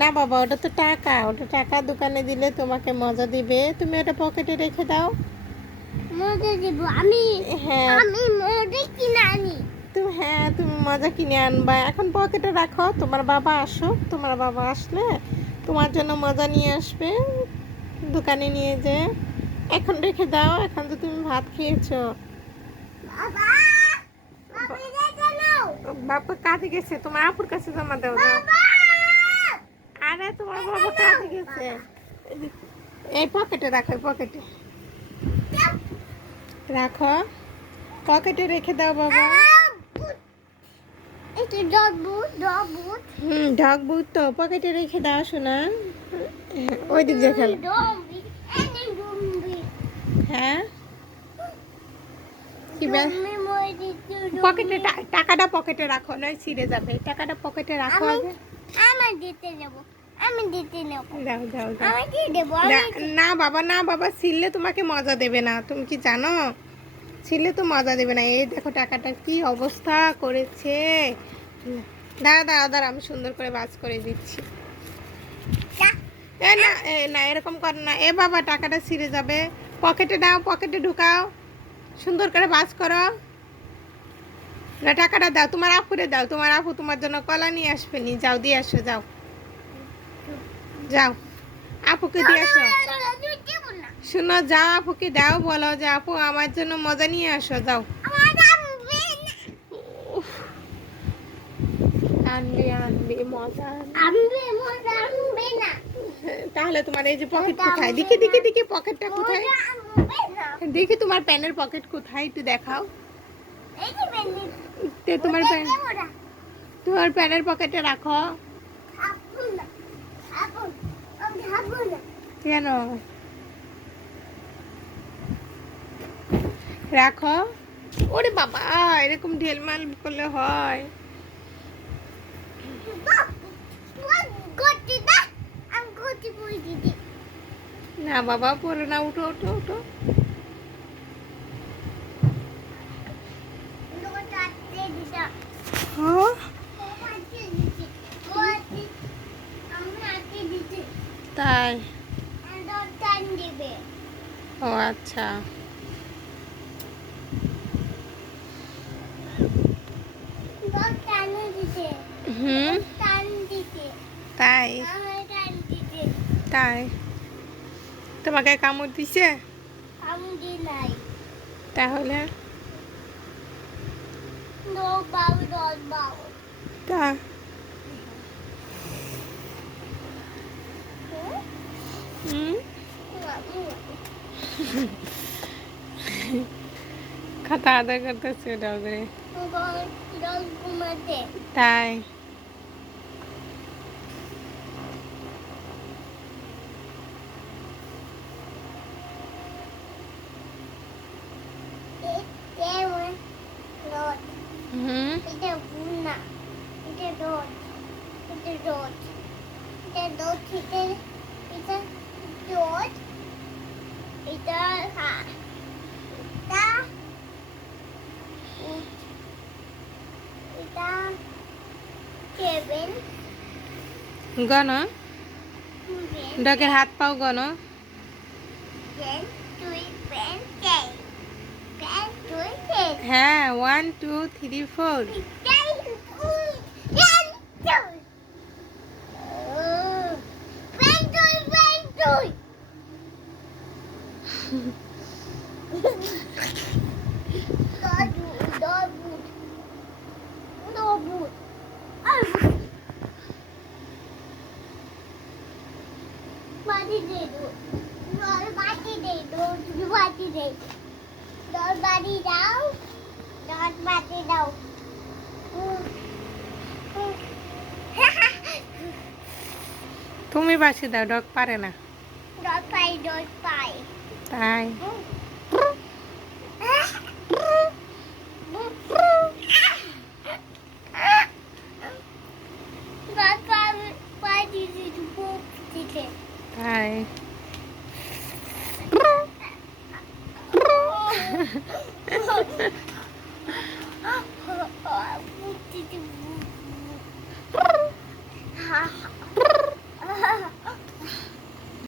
না বাবা, ওটা তো টাকা, ওটা টাকা দোকানে দিলে তোমাকে মজা দিবে, তুমি ওটা পকেটে রেখে দাও। মজা দিব আমি? হ্যাঁ আমি মজা কিনে আনি। তুমি, হ্যাঁ তুমি মজা কিনে আনবা, এখন পকেটে রাখো, তোমার বাবা আসুক, তোমার বাবা আসলে তোমার জন্য মজা নিয়ে আসবে দোকানে নিয়ে যে। এখন রেখে দাও, এখন তো তুমি ভাত খেয়েছো। বাবা, বাবা রেখে নাও। বাবা কাজে গেছে, তোমার আপুর কাছে জমা দাও যাও। বাবা, আরে তোমার বাবা কাজে গেছে। এই পকেটে রাখো, এই পকেটে রাখো, পকেটে রেখে দাও বাবা। এটা ডবুট ডবুট। ঢক বুট তো পকেটে রেখে দাও শোনা। ওই দিক দিয়ে খেলো। ডবি এনে ডুমবি। হ্যাঁ কি ডুমবি মই দিতে পকেটে টাকাটা পকেটে রাখো, নয় ছিঁড়ে যাবে, টাকাটা পকেটে রাখো আমি আগে। আমি দিতে নেব। আমি দিতে নেব। দাও দাও দাও। আমি কি দেব? আমি না বাবা, না বাবা, ছিললে তোমাকে মজা দেবে না, তুমি কি জানো? ছিললে তো মজা দেবে না। এই দেখো টাকাটা কি অবস্থা করেছে। দাঁড়া দাঁড়া দাঁড়া, আমি সুন্দর করে বাজ করে দিচ্ছি। এ না, না এরকম কর না, এ বাবা টাকাটা ছিঁড়ে যাবে। পকেটে দাও, পকেটে ঢুকাও, সুন্দর করে বাজ করো। না টাকাটা দাও, তোমার আপুরে দাও, তোমার আপু তোমার জন্য কলা নিয়ে আসবে নি, যাও দিয়ে আসো, যাও যাও, আপুকে দিয়ে আসো। দেব না। শোনো, যাও আপুকে দাও, বলো যে আপু আমার জন্য মজা নিয়ে আসো, যাও। আমার আনবে না। উফ, আনবে আনবে মজা আনবে। আনবে মজা আনবে না। তাহলে তোমার এই যে পকেট কোথায়, দেখি দেখি দেখি পকেটটা কোথায়, মজা আনবে না। দেখি তোমার প্যানের পকেট কোথায়, একটু দেখাও। এই যে বেনি। তোমার প্যান, তোমার প্যানের পকেটে রাখো। আপু না। আপু। আমি খাবো না। কেন রাখো? ওরে বাবা, এরকম ঢেলমাল করলে হয়? গতি দা। আমি গতি বই দিদি। না বাবা, পরে না, উঠো উঠো উঠো। লোকটা আটকে দিতা। হ্যাঁ আটকে দিছি। গতি আমি আটকে দিছি। তাই? আর টান দিবে। ও আচ্ছা। দর টান দিছে। হুম, টান দিছে। তাই? আমার টান দিছে। তাই তোমাকে কামড় দিছে? আমি দি নাই। তাহলে নো বাবু দর বাবু। তা হুম, খাতা আদায় করতেছে ওটা ওদের। দর ঘুমাতে। তাই? তেমন রোদ। হুম, এটা বুনা। এটা রোদ। এটা রোদ। এটা রোদ থেকে এটা রোদ। এটা এটা এটা কেবিন গণ পেন ডকের হাত পাও গণ। পেন তুই পেন চাই পেন তুই চাই হ্যাঁ, 1 2 3 4। চাই পেন তুই পেন তুই পেন তুই দাদু দাদু দাদু বাড়ি দে দো বাড়ি দে দো বাড়ি দে দর বাড়ি দাও দর বাড়ি দাও তুমি বাসি দাও, ডগ পারে না। দর পাই তাই? দর পাই দিদি বুক দিতে তাই?